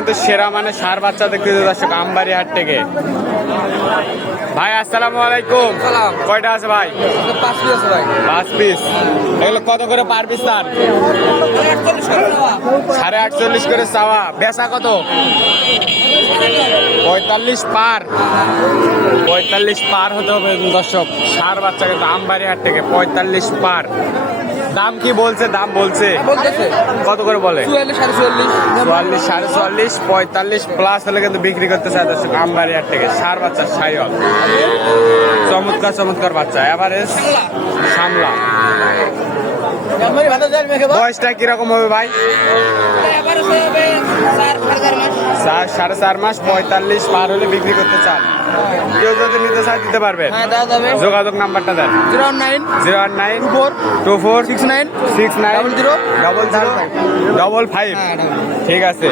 কিন্তু সেরা মানে সার বাচ্চা দেখতে দর্শক আমবাড়ি হাট থেকে। ভাই আসসালামু আলাইকুম। কয়টা আছে ভাই? 5 পিস আছে ভাই। 5 পিস। এগুলো কত করে পার পিস স্যার? 48.5 করে চাওয়া। বেচা কত? 45 পার। 45 পার হতে হবে দর্শক। সার বাচ্চা কিন্তু আমবাড়ি হাট থেকে 45 পার। দাম কি বলছে? দাম বলছে কত করে বলে? 44, 44.5, 45 প্লাস হলে কিন্তু বিক্রি করতে চায় দর্শক আমবাড়ি হাট থেকে। সার বাচ্চা সাইওয়াল, চমৎকার চমৎকার বাচ্চা, এভারেজ সামলা। বয়সটা কিরকম হবে ভাই? 4.5 মাস। 45 পার হলে বিক্রি করতে চান। কেউ যদি নিতে চায় দিতে পারবে। যোগাযোগ নাম্বারটা দেন। 0192469690055। ঠিক আছে।